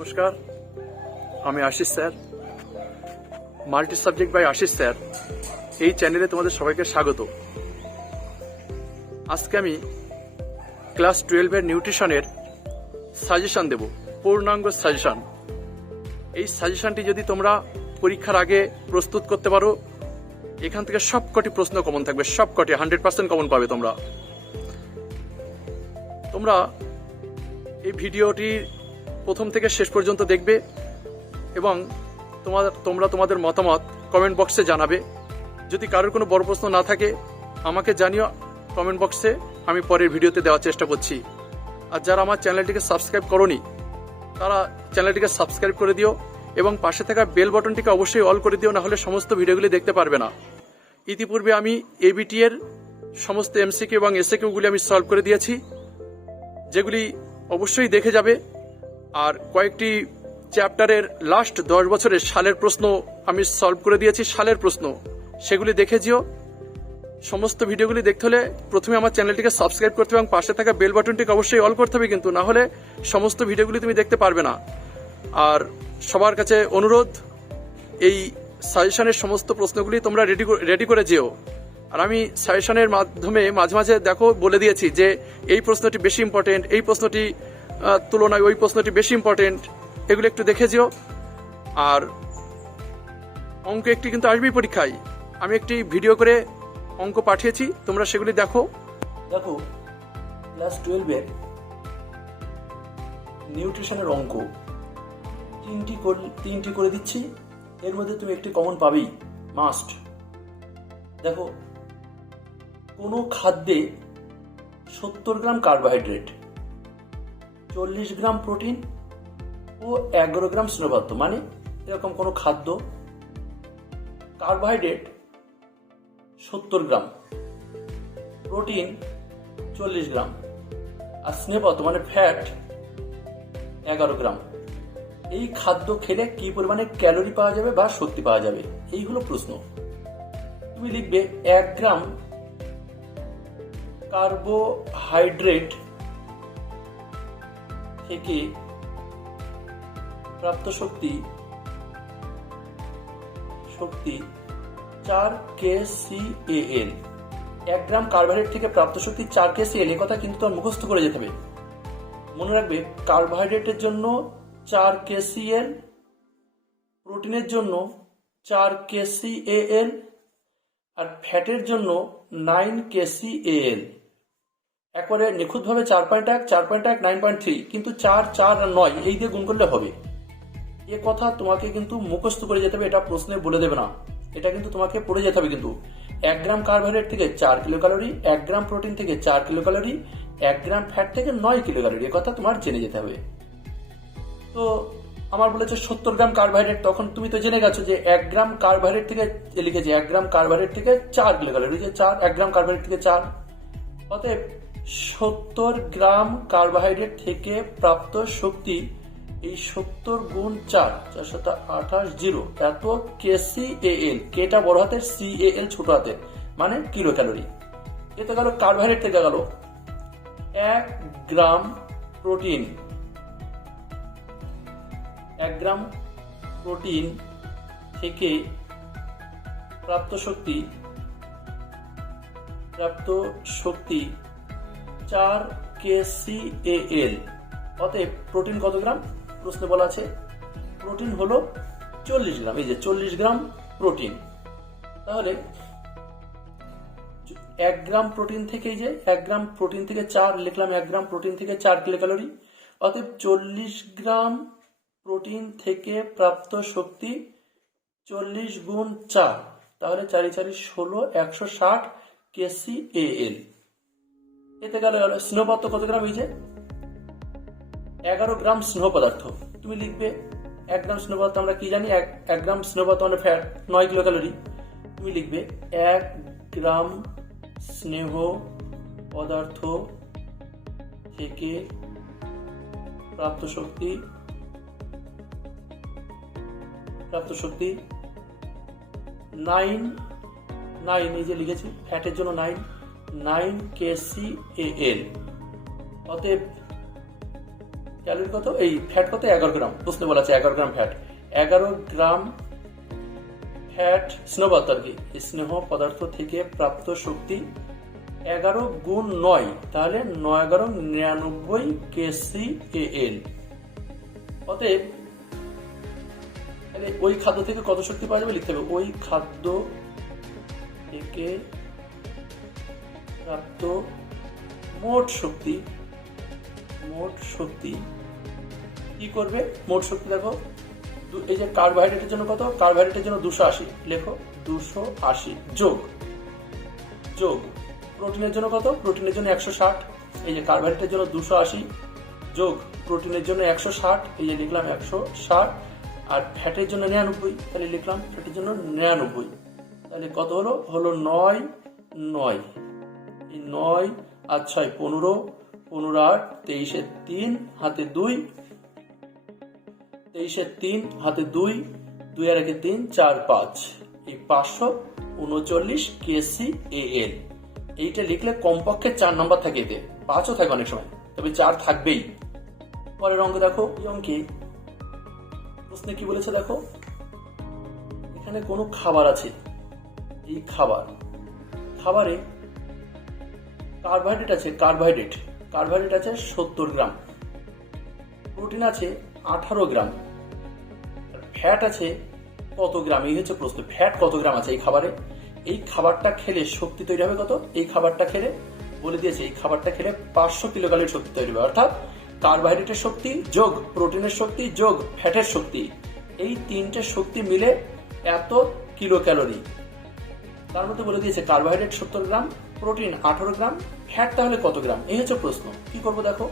নমস্কার, আমি Ashish sir, multi subject by Ashish sir. এই চ্যানেলে তোমাদের সবাইকে স্বাগত। আজকে আমি ক্লাস 12-এর নিউট্রিশনের সাজেশন দেব, পূর্ণাঙ্গ সাজেশন। এই সাজেশনটি যদি তোমরা পরীক্ষার আগে প্রস্তুত করতে পারো, এখান থেকে সবকটি প্রশ্ন কমন থাকবে, সবকটি 100% কমন পাবে। তোমরা এই ভিডিওটি প্রথম থেকে শেষ পর্যন্ত দেখবে এবং তোমরা তোমাদের মতামত কমেন্ট বক্সে জানাবে। যদি কারোর কোনো বড় প্রশ্ন না থাকে আমাকে জানিও কমেন্ট বক্সে, আমি পরের ভিডিওতে দেওয়ার চেষ্টা করছি। আর যারা আমার চ্যানেলটিকে সাবস্ক্রাইব করোনি তারা চ্যানেলটিকে সাবস্ক্রাইব করে দিও এবং পাশে থাকা বেল বাটনটিকে অবশ্যই অল করে দিও, না হলে সমস্ত ভিডিওগুলি দেখতে পারবে না। ইতিপূর্বে আমি এবিটি এর সমস্ত এমসিকিউ এবং এসএকিউগুলি আমি সলভ করে দিয়েছি, যেগুলি অবশ্যই দেখে যাবে। আর কয়েকটি চ্যাপ্টারের লাস্ট 10 বছরের সালের প্রশ্ন আমি সলভ করে দিয়েছি, সালের প্রশ্ন, সেগুলি দেখে যেও। সমস্ত ভিডিওগুলি দেখতে হলে প্রথমে আমার চ্যানেলটিকে সাবস্ক্রাইব করতে হবে এবং পাশে থাকা বেল বাটনটিকে অবশ্যই অল করতে হবে, কিন্তু না হলে সমস্ত ভিডিওগুলি তুমি দেখতে পারবে না। আর সবার কাছে অনুরোধ, এই সাজেশনের সমস্ত প্রশ্নগুলি তোমরা রেডি করে যেও। আর আমি সাজেশনের মাধ্যমে মাঝে মাঝে বলে দিয়েছি যে এই প্রশ্নটি বেশি ইম্পর্টেন্ট, এই প্রশ্নটি তুলনায় ওই প্রশ্নটি বেশি ইম্পর্টেন্ট, এগুলো একটু দেখে যেও। আর অঙ্ক একটি কিন্তু আসবেই পরীক্ষায়, আমি একটি ভিডিও করে অঙ্ক পাঠিয়েছি, তোমরা সেগুলি দেখো। ক্লাস 12-এর নিউট্রিশনের অঙ্ক তিনটি করে দিচ্ছি, এর মধ্যে তুমি একটি কমন পাবেই, মাস্ট। দেখো, কোনো খাদ্যে 70 গ্রাম কার্বোহাইড্রেট, 40 গ্রাম প্রোটিন ও 11 গ্রাম স্নেহপদার্থ, মানে এরকম কোনো খাদ্য, কার্বোহাইড্রেট 70 গ্রাম, প্রোটিন 40 গ্রাম আর স্নেহপদার্থ মানে ফ্যাট 11 গ্রাম। এই খাদ্য খেলে কি পরিমাণে ক্যালোরি পাওয়া যাবে বা শক্তি পাওয়া যাবে, এই হলো প্রশ্ন। তুমি লিখবে 1 গ্রাম কার্বোহাইড্রেট থেকে প্রাপ্ত শক্তি 4 kcal। 1 গ্রাম কার্বোহাইড্রেট থেকে প্রাপ্ত শক্তি 4 kcal, এ কথা কিন্তু তোমার মুখস্থ করে যেতে হবে। মনে রাখবে, কার্বোহাইড্রেটের জন্য 4 kcal, প্রোটিনের জন্য 4 kcal আর ফ্যাটের জন্য 9 kcal। একবারে নিখুঁতভাবে 4.1, 4.1, 9.3, কিন্তু 4, 4 আর 9 এই দিয়ে গুণ করলে হবে। এ কথা তোমাকে কিন্তু মুখস্থ করে যেতে হবে, এটা প্রশ্নে বলে দেবে না, এটা কিন্তু তোমাকে পড়ে যেতে হবে। কিন্তু 1 গ্রাম কার্বোহাইড্রেট থেকে 4 কিলো ক্যালোরি, 1 গ্রাম প্রোটিন থেকে 4 কিলো ক্যালোরি, 1 গ্রাম ফ্যাট থেকে 9 কিলো ক্যালোরি, এ কথা তোমার জেনে যেতে হবে। তো আমার বলেছে 70 গ্রাম কার্বোহাইড্রেট, তখন তুমি তো জেনে গেছো যে 1 গ্রাম কার্বোহাইড্রেট থেকে লিখেছে 1 গ্রাম কার্বোহাইড্রেট থেকে 4 কিলো ক্যালোরি, যে 1 গ্রাম কার্বোহাইড্রেট থেকে 4, অতএব 70 গ্রাম কার্বোহাইড্রেট থেকে প্রাপ্ত শক্তি, এই 70 গুণ 4, 428 এত kcal, কেটা বড় হাতের, CAL ছোট হাতের, মানে কিলো ক্যালোরি। এতে গেল কার্বোহাইড্রেট থেকে গেল 1 গ্রাম প্রোটিন, 1 গ্রাম প্রোটিন থেকে প্রাপ্ত শক্তি 4 kcal। অতএব প্রোটিন কত গ্রাম প্রশ্নে বলা আছে? প্রোটিন হলো 40 গ্রাম, এই যে 40 গ্রাম প্রোটিন। তাহলে 1 গ্রাম প্রোটিন থেকে, এই যে 1 গ্রাম প্রোটিন থেকে 4 লিখলাম, 1 গ্রাম প্রোটিন থেকে 4 কিলো ক্যালোরি, অতএব 40 গ্রাম প্রোটিন থেকে প্রাপ্ত শক্তি 40 গুণ 4, তাহলে 4 4 16, 160 kcal। এতে গেল স্নেহপদার্থ কত গ্রাম, এই যে 11 গ্রাম স্নেহ পদার্থ। তুমি লিখবে 1 গ্রাম স্নেহ পদার্থ আমরা কি জানি, 1 গ্রাম স্নেহ পদার্থ মানে ফ্যাট, 9 কিলো ক্যালোরি। তুমি লিখবে 1 গ্রাম স্নেহ পদার্থ থেকে প্রাপ্ত শক্তি 9, এই যে লিখেছি ফ্যাটের জন্য 9 kcal। অতএব ক্যালোরি কত, এই ফ্যাট কত, 11 গ্রাম। প্রশ্নে বলা আছে 11 গ্রাম ফ্যাট। 11 গ্রাম ফ্যাট স্নেহ পদার্থ আর কি, এই স্নেহ পদার্থ থেকে প্রাপ্ত শক্তি 11 গুণ 9, তাহলে 9×11 kcal। অতএব তাহলে ওই খাদ্য থেকে কত শক্তি পাওয়া যাবে লিখতে হবে, ওই খাদ্য থেকে প্রাপ্ত মোট শক্তি কি করবে, মোট শক্তি দেখো, এই যে কার্বোহাইড্রেটের জন্য কত, কার্বোহাইড্রেটের জন্য 280, লেখো 280 যোগ প্রোটিনের জন্য কত, প্রোটিনের জন্য 160, এই যে কার্বোহাইড্রেটের জন্য 280 যোগ প্রোটিনের জন্য 160, এই যে লিখলাম 160, আর ফ্যাটের জন্য 99, তাহলে লিখলাম ফ্যাটের জন্য 99, তাহলে কত হলো, 9, এই 9 আর 6 15, 15 8, 23 3 হাতে 2, 23 3 হাতে 2, 2 আর 1 3 4 5, এই 539 kcal। এইটা লিখলে কমপক্ষে 4 নাম্বার থাকে, এতে 5ও থাকে অনেক সময়, তবে 4 থাকবেই। পরের অঙ্ক দেখো, এই অঙ্কে প্রশ্নে কি বলেছে দেখো, এখানে কোনো খাবার আছে, এই খাবারে কার্বোহাইড্রেট আছে, কার্বোহাইড্রেট আছে 70 গ্রাম, প্রোটিন আছে 18 গ্রাম, ফ্যাট আছে কত গ্রাম, এই হচ্ছে প্রশ্ন, ফ্যাট কত গ্রাম আছে এই খাবারে। এই খাবারটা খেলে শক্তি তৈরি হবে কত, এই খাবারটা খেলে বলে দিয়েছে, এই খাবারটা খেলে 500 কিলোক্যালোরি শক্তি তৈরি হবে, অর্থাৎ কার্বোহাইড্রেটের শক্তি যোগ প্রোটিনের শক্তি যোগ ফ্যাটের শক্তি, এই তিনটে শক্তি মিলে এত কিলো ক্যালোরি। তার মধ্যে বলে দিয়েছে কার্বোহাইড্রেট 70 গ্রাম, প্রোটিন 18 গ্রাম, ফ্যাট তাহলে কত গ্রাম, এই হচ্ছে প্রশ্ন। কি করবো দেখো,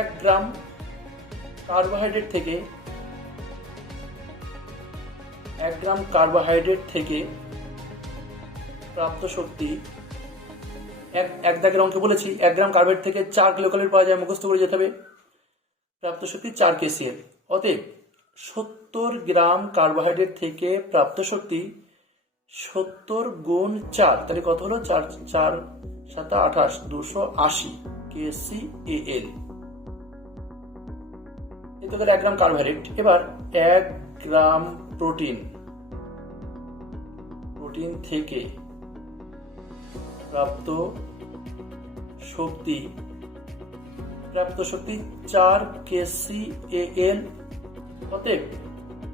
1 গ্রাম কার্বোহাইড্রেট থেকে প্রাপ্ত শক্তি, এক দাগের অঙ্কে বলেছি 1 গ্রাম কার্বোহাইড্রেট থেকে 4 কিলোক্যালোরি পাওয়া যায়, মুখস্থ করে যেতে হবে। প্রাপ্ত শক্তি 4 kcal। অতএব 70 গ্রাম কার্বোহাইড্রেট থেকে প্রাপ্ত শক্তি 70 গুণ 4, তাহলে কত হলো, 4 4 7 28, 280 kcal। এই তো গেল 1 গ্রাম কার্বোহাইড্রেট। এবার 1 গ্রাম প্রোটিন থেকে প্রাপ্ত শক্তি 4 kcal। অতএব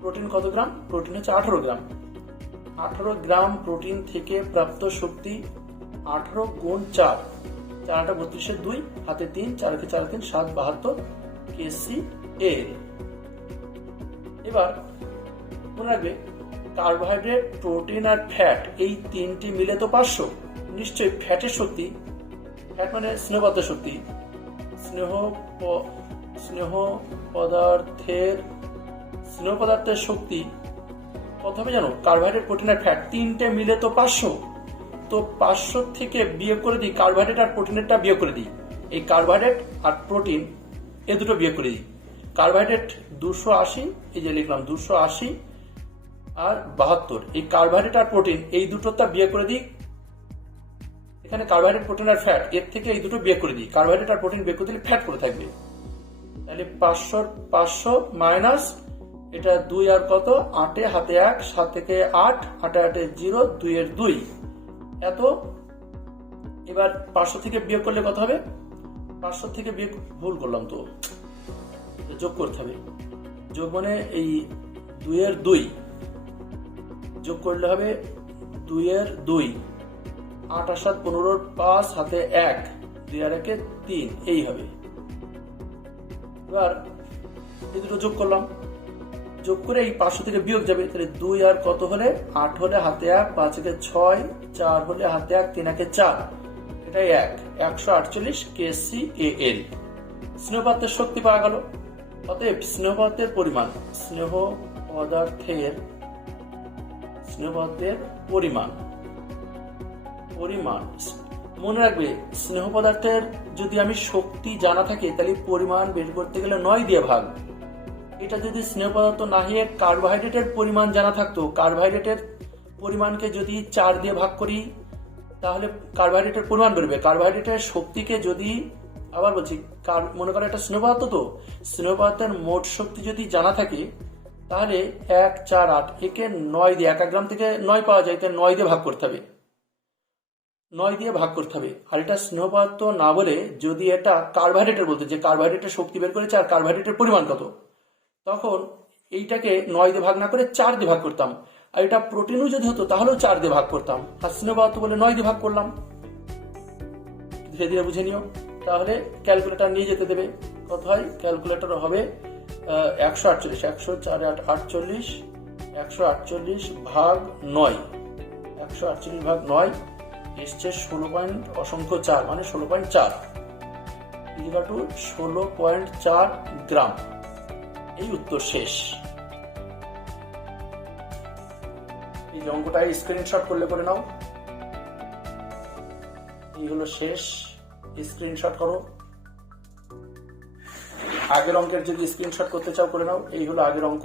প্রোটিন কত গ্রাম, প্রোটিন হচ্ছে 18 গ্রাম, 18 গ্রাম প্রোটিন থেকে প্রাপ্ত শক্তি 18 গুণ 4, 4 8 32 2 হাতে 3, 4 4 3 7 72 kcal। এবার মনে রাখবে কার্বোহাইড্রেট, প্রোটিন আর ফ্যাট এই তিনটি মিলে তো 500, নিশ্চয়ই ফ্যাটের শক্তি, ফ্যাট মানে স্নেহ পদার্থের শক্তি, স্নেহ পদার্থের শক্তি কত হবে জানো, কার্বোহাইড্রেট, প্রোটিন আর ফ্যাট তিনটে মিলে তো 500, তো 500 থেকে বিয়োগ করে দিই কার্বোহাইড্রেট আর প্রোটিনেরটা বিয়োগ করে দিই, এই কার্বোহাইড্রেট আর প্রোটিন এ দুটো বিয়োগ করে দিই। কার্বোহাইড্রেট 280, এই যে লিখলাম 280 আর 72, এই কার্বোহাইড্রেট আর প্রোটিন এই দুটোটা বিয়োগ করে দিই, এখানে কার্বোহাইড্রেট, প্রোটিন আর ফ্যাট, এর থেকে এই দুটো বিয়োগ করে দিই, কার্বোহাইড্রেট আর প্রোটিন বিয়োগ করে দিলে ফ্যাট করে থাকবে, তাহলে 500 মাইনাস এটা 2 আর কত, 8 হাতে 1, 7 থেকে 8, 8 8 0, 2 এর 2 এত। এবার 500 থেকে বিয়োগ করলে কত হবে, 500 থেকে বিয়োগ, ভুল করলাম তো, যোগ করতে হবে, যোগ মানে এই 2 এর 2 যোগ করলে হবে 2 এর 2, 8 আর 7 15, 5 হাতে 1, 2 আর 1 3, এই হবে। এবার এই দুটো যোগ করলাম, যোগ করে এই 500 থেকে বিয়োগ যাবে, তাহলে 2 আর কত হলে 8 হলে হাতে 1, 5 একে 6, 4 হলে হাতে 1, 3 একে 4, এটাই 148 kcal। স্নেহ পদার্থের শক্তি পাওয়া গেল। অতএব স্নেহ পদার্থের পরিমাণ, স্নেহ পদার্থের পরিমাণ মনে রাখবে, স্নেহ পদার্থের যদি আমি শক্তি জানা থাকে তাহলে পরিমাণ বের করতে গেলে 9 দিয়ে ভাগ। এটা যদি স্নেহ পদার্থ না হয়ে কার্বোহাইড্রেটের পরিমাণ জানা থাকতো, কার্বোহাইড্রেটের পরিমাণকে যদি 4 দিয়ে ভাগ করি তাহলে কার্বোহাইড্রেটের পরিমাণ বেরোবে। কার্বোহাইড্রেটের শক্তিকে যদি আবার বলছি, মনে করো একটা স্নেহ পদার্থ, তো স্নেহ পদার্থের মোট শক্তি যদি জানা থাকে তাহলে 1, 4, 8 একে 9 দিয়ে, 1 গ্রাম থেকে 9 পাওয়া যায়, তাই 9 দিয়ে ভাগ করতে হবে, 9 দিয়ে ভাগ করতে হবে। আর এটা স্নেহ পদার্থ না বলে যদি এটা কার্বোহাইড্রেটের বলতে, যে কার্বোহাইড্রেটের শক্তি বের করেছে আর কার্বোহাইড্রেটের পরিমাণ কত, তখন এইটাকে 9 দিয়ে ভাগ না করে 4 দিয়ে ভাগ করতাম। আর এটা প্রোটিনও যদি হতো তাহলেও 4 দিয়ে ভাগ করতাম। আর স্নেহ পদার্থ বলে 9 দিয়ে ভাগ করলাম। ধীরে ধীরে বুঝে নিও। তাহলে ক্যালকুলেটর নিয়ে যেতে দেবে, কত হয়? ক্যালকুলেটর হবে 148, 100 4 8 48, 148 ভাগ 9, 148 ভাগ 9 এসছে 16.4, মানে 16.4 ইকুয়াল টু 16.4 গ্রাম। এই উত্তর শেষ। এই অঙ্কটা স্ক্রিনশট করে নাও। এই হলো শেষ, স্ক্রিনশট করো। আগের অঙ্কের যদি স্ক্রিনশট করতে চাও করে নাও। এই হলো আগের অঙ্ক,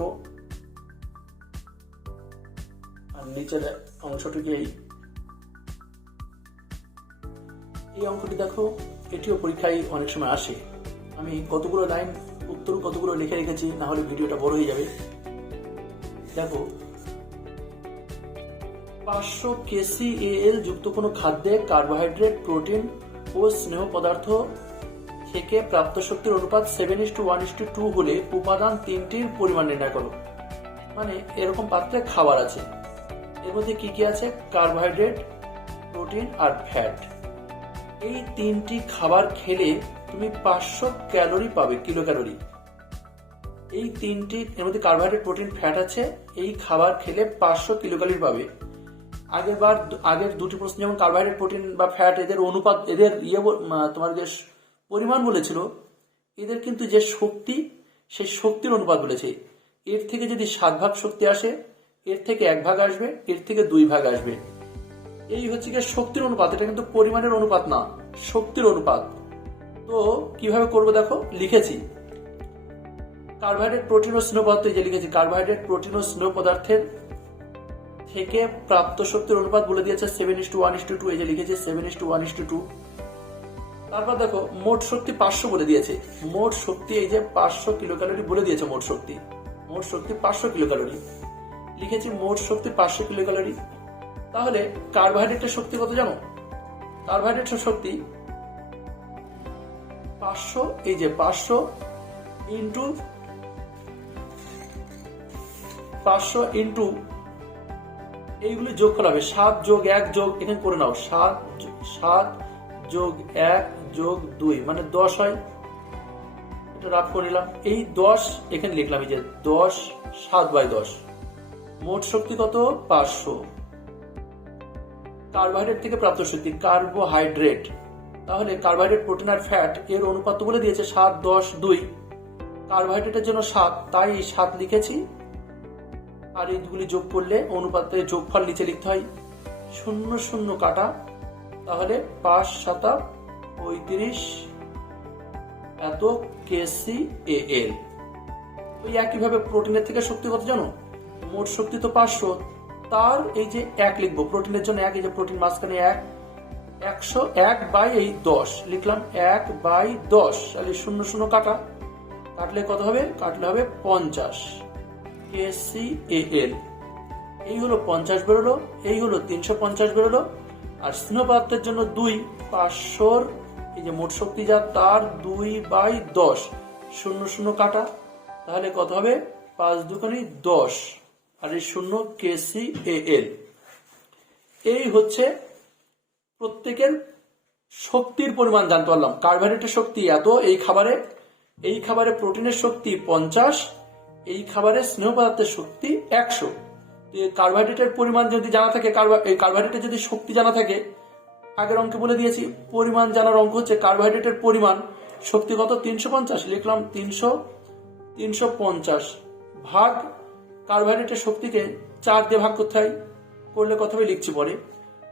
আর নিচের অংশটিকে এই অঙ্কটি দেখো, এটিও পরীক্ষায় অনেক সময় আসে। আমি কতগুলো লাইন উত্তর কতগুলো লিখে রেখেছি, না হলে ভিডিওটা বড় হয়ে যাবে। দেখো, 500 kcal যুক্ত কোনো খাদ্যে কার্বোহাইড্রেট, প্রোটিন ও স্নেহ পদার্থ থেকে প্রাপ্ত শক্তির অনুপাত 7:1:2 হলে উপাদান তিনটির পরিমাণ নির্ণয় করো। মানে এরকম পাত্রে খাবার আছে, এর মধ্যে কি কি আছে? কার্বোহাইড্রেট, প্রোটিন আর ফ্যাট। এই তিনটি খাবার খেলে তুমি 500 ক্যালোরি পাবে, কিলো ক্যালোরি। এই তিনটি, এর মধ্যে কার্বোহাইড্রেট, প্রোটিন, ফ্যাট আছে। এই খাবার খেলে 500 কিলো ক্যালোরি পাবে। আগের দুটি প্রশ্ন যেমন কার্বোহাইড্রেট, প্রোটিন বা ফ্যাট, এদের অনুপাত, এদের তোমার যে পরিমাণ বলেছিল, এদের কিন্তু যে শক্তি, সেই শক্তির অনুপাত বলেছে। এর থেকে যদি 7 ভাগ শক্তি আসে, এর থেকে 1 ভাগ আসবে, এর থেকে 2 ভাগ আসবে। এই হচ্ছে গিয়ে শক্তির অনুপাত। এটা কিন্তু পরিমাণের অনুপাত না, শক্তির অনুপাত। তো কিভাবে করবো দেখো, লিখেছি কার্বোহাইড্রেট, প্রোটিন ও স্নেহ পদার্থ। যে লিখেছি কার্বোহাইড্রেট, প্রোটিন ও স্নেহ পদার্থের থেকে প্রাপ্ত শক্তির অনুপাত বলে দিয়েছে 7:1:2। এই যে লিখেছি 7:1:2। তারপর দেখো মোট শক্তি 500 বলে দিয়েছে। মোট শক্তি এই যে 500 কিলো ক্যালোরি বলে দিয়েছে। মোট শক্তি 500 কিলো ক্যালোরি লিখেছি। মোট শক্তি 500 কিলো ক্যালোরি। তাহলে কার্বোহাইড্রেটের শক্তি কত জানো? কার্বোহাইড্রেটের শক্তি 500, এই যে 500 ইন্টু এইগুলি যোগ করা হবে। 7 যোগ 1 যোগ, এখানে করে নাও, 7 যোগ 1 যোগ 2 মানে 10 হয়। এটা রাফ করে নিলাম। এই 10 এখানে লিখলাম, এই যে 10, 7/10। মোট শক্তি কত? 500। কার্বোহাইড্রেট থেকে প্রাপ্ত শক্তি, কার্বোহাইড্রেট, তাহলে কার্বোহাইড্রেট, প্রোটিন আর ফ্যাট এর অনুপাত বলে দিয়েছে 7, 10, 2। কার্বোহাইড্রেটের জন্য 7, তাই 7 লিখেছি। আর এইগুলি যোগ করলে অনুপাতের যোগফল নিচে লিখতে হয়, 0 0 কাটা, তাহলে 5 7 35 এত kcal। ওই একইভাবে প্রোটিনের থেকে শক্তি কত জানো? মোট শক্তি তো 500, তার এই যে 1 লিখবো, প্রোটিনের জন্য 1, এই যে প্রোটিন মাঝখানে 1, 100/10 লিখলাম, 1/10। তাহলে 0 0 কাটা, কাটলে কত হবে? কাটলে হবে 50 kcal। এই হলো 50 বেরোলো, এই হলো 350 বেরোলো। আর স্নেহ পদার্থের জন্য 2, 500 এই যে মোট শক্তি যা, তার 2/10, 0 0 কাটা, তাহলে কত হবে? 5 2 10, আর এই 0 kcal। এই হচ্ছে প্রত্যেকের শক্তির পরিমাণ জানতে পারলাম। কার্বোহাইড্রেটের শক্তি এত এই খাবারে প্রোটিনের শক্তি 50, এই খাবারের স্নেহ পদার্থের শক্তি 100। কার্বোহাইড্রেটের পরিমাণ যদি জানা থাকে, কার্বোহাইড্রেটের যদি শক্তি জানা থাকে, আগের অঙ্কে বলে দিয়েছি পরিমাণ জানার অঙ্ক হচ্ছে কার্বোহাইড্রেটের পরিমাণ শক্তি কত? 350 লিখলাম, 350 ভাগ কার্বোহাইড্রেটের শক্তিকে 4 দিয়ে ভাগ করতে হয়, করলে কত হবে লিখছি পরে।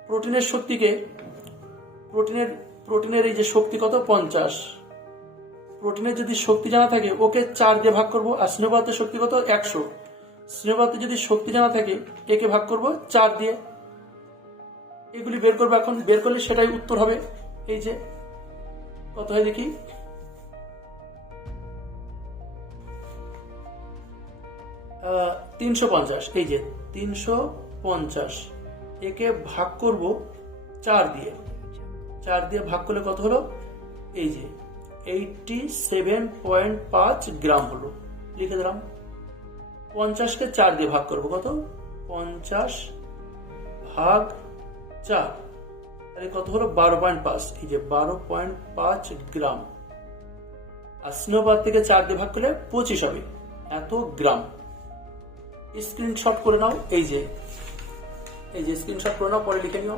প্রোটিনের শক্তিকে, প্রোটিনের এই যে শক্তি কত? 50। প্রোটিনের যদি শক্তি জানা থাকে, ওকে 4 দিয়ে ভাগ করবো। আর স্নেহ পদার্থের শক্তি কত? 100। স্নেহ পদার্থের যদি শক্তি জানা থাকে, একে ভাগ করবো 4 দিয়ে। এগুলি বের করবো এখন, বের করলে সেটাই উত্তর হবে। এই যে কত হয় দেখি। 350, এই যে 350, একে ভাগ করব 4 দিয়ে। 4 দিয়ে ভাগ করলে কত হলো, এই যে 87.5 গ্রাম হলো, লিখে দিলাম। 50কে 4 দিয়ে ভাগ করব, কত, 50 ভাগ 4, তাহলে কত হলো 12.5, এই যে 12.5 গ্রাম। আর স্নেহপাত থেকে 4 দিয়ে ভাগ করলে 25 হবে, এত গ্রাম। স্ক্রিনশট করে নাও, এই যে স্ক্রিনশট করে নাও, পরে লিখে নিও।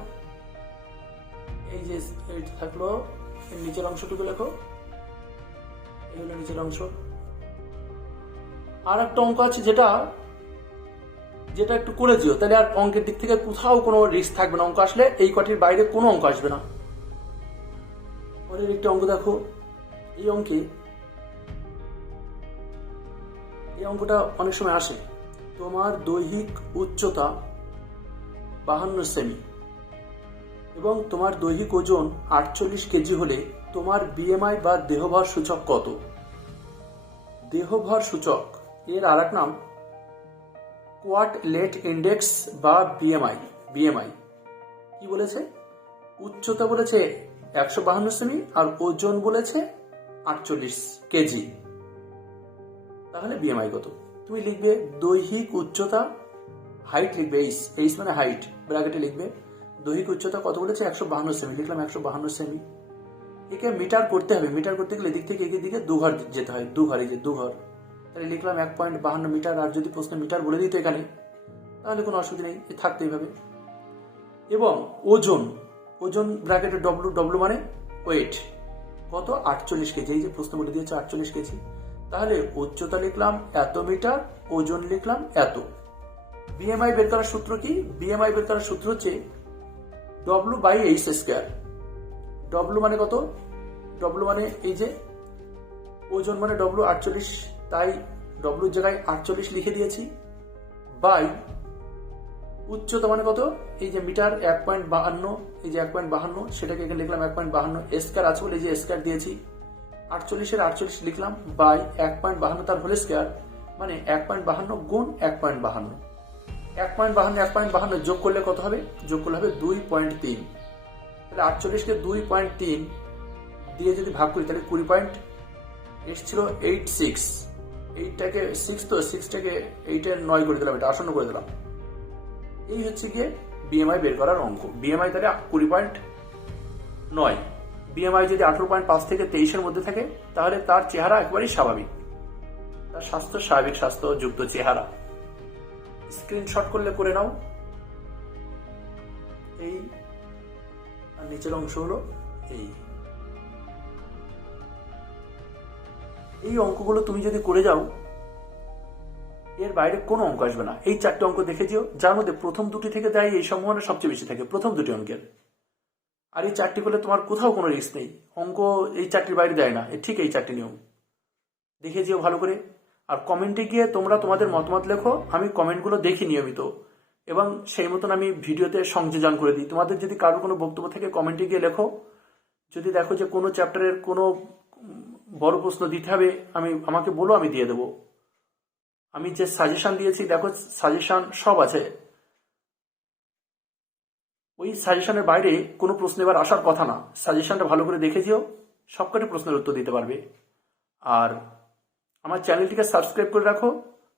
এই যে এইটা থাকলো, নিচের অংশটুকু লেখো, এই হলো নিচের অংশ। আর একটা অঙ্ক আছে যেটা একটু করে দিও, তাহলে আর অঙ্কের দিক থেকে কোথাও কোনো রিস্ক থাকবে না। অঙ্ক আসলে এই কটির বাইরে কোনো অঙ্ক আসবে না। পরের একটি অঙ্ক দেখো, এই অঙ্কটা অনেক সময় আসে। তোমার দৈহিক উচ্চতা 52 সেমি এবং তোমার দৈহিক ওজন 48 কেজি হলে তোমার বিএমআই বা দেহভার সূচক কত? দেহভার সূচক এর আরেক নাম কোয়াডলেট ইন্ডেক্স বা বিএমআই। কি বলেছে? উচ্চতা বলেছে 152 সেমি আর ওজন বলেছে 48 কেজি, তাহলে বিএমআই কত? তুমি লিখবে দৈহিক উচ্চতা, হাইট লিখবে, এইচ মানে হাইট, ব্র্যাকেটে লিখবে দৈহিক উচ্চতা কত বলেছে, 152 সেমি, লিখলাম 152 সেমি। একে মিটার করতে হবে, মিটার করতে গেলে এদিক থেকে এদিক দিকে 2 ঘর যেতে হয়, 2 ঘর, এই যে 2 ঘর, তাহলে লিখলাম 1.52 মিটার। আর যদি প্রশ্নে মিটার বলে দিত এখানে, তাহলে কোনো অসুবিধা নেই, থাকতে এইভাবে। এবং ওজন ব্র্যাকেটে ডব্লু মানে ওয়েট, কত, 48 কেজি, এই যে প্রশ্ন বলে দিয়েছে 48 কেজি। তাহলে উচ্চতা লিখলাম এত মিটার, ওজন লিখলাম এত। বিএমআই বের করার সূত্র কি? বিএমআই বের করার সূত্র হচ্ছে W/H²। ডব্লু মানে কত? ডব্লু মানে এই যে ওজন মানে ডব্লু 48, তাই ডব্লুর জায়গায় 48 লিখে দিয়েছি, বাই উচ্চতা মানে কত, এই যে মিটার 1.52, এই যে 1.52, সেটাকে এখানে লিখলাম 1.52, স্কয়ার আছে বলে এই যে স্কয়ার দিয়েছি, 48 এর 48 লিখলাম, বাই 1.52 তার হোল স্কয়ার, মানে 1.52 গুণ 1.52, 1.52 যোগ করলে কত হবে? যোগ করলে হবে 2.3। তাহলে 48কে 2.3 দিয়ে যদি ভাগ করি তাহলে 20. এসছিল 86, 8টাকে 6, তো 6টাকে 8-এর 9 করে দিলাম, এটা আসন্ন করে দিলাম। এই হচ্ছে গিয়ে বিএমআই বের করার অঙ্ক। বিএমআই তাহলে 20.9। বিএমআই যদি 18.5 থেকে 23-এর মধ্যে থাকে তাহলে তার চেহারা একেবারেই স্বাভাবিক, তার স্বাস্থ্য স্বাভাবিক স্বাস্থ্যযুক্ত চেহারা। স্ক্রিনশট করলে করে নাও। এই আর নিচের অংশ হলো এই অঙ্কগুলো তুমি যদি করে যাও, এর বাইরে কোনো অঙ্ক আসবে না। এই 4টে অঙ্ক দেখে যেও, যার মধ্যে প্রথম 2টি থেকে দেয় এই সম্ভাবনা সবচেয়ে বেশি থাকে, প্রথম 2টি অঙ্কের। আর এই 4টি করলে তোমার কোথাও কোনো রিস্ক নেই, অঙ্ক এই 4টির বাইরে দেয় না, ঠিক এই 4টি নিয়ম দেখে যেও ভালো করে। আর কমেন্টে গিয়ে তোমরা তোমাদের মতামত লেখো, আমি কমেন্টগুলো দেখি নিয়মিত এবং সেই মতন আমি ভিডিওতে সংযোজন করে দিই। তোমাদের যদি কারোর কোনো বক্তব্য থেকে কমেন্টে গিয়ে লেখো। যদি দেখো যে কোনো চ্যাপ্টারের কোনো বড় প্রশ্ন দিতে হবে, আমাকে বলো, আমি দিয়ে দেবো। আমি যে সাজেশন দিয়েছি দেখো, সাজেশন সব আছে, ওই সাজেশনের বাইরে কোনো প্রশ্ন এবার আসার কথা না। সাজেশনটা ভালো করে দেখে যেও, সবকটি প্রশ্নের উত্তর দিতে পারবে। আর আমার চ্যানেলটিকে সাবস্ক্রাইব করে রাখো,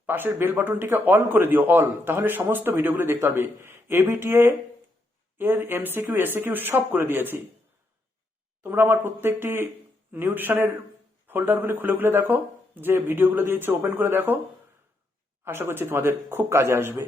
পাশের বেল বাটনটিকে অল করে দিও, অল, তাহলে সমস্ত ভিডিওগুলো দেখতে পারবে। এবিটিএ এর এমসিকিউ এসিকিউ সব করে দিয়েছি। তোমরা আমার প্রত্যেকটি নিউট্রিশনের ফোল্ডারগুলি খুলে খুলে দেখো, যে ভিডিওগুলো দিয়েছি ওপেন করে দেখো, আশা করছি তোমাদের খুব কাজে আসবে।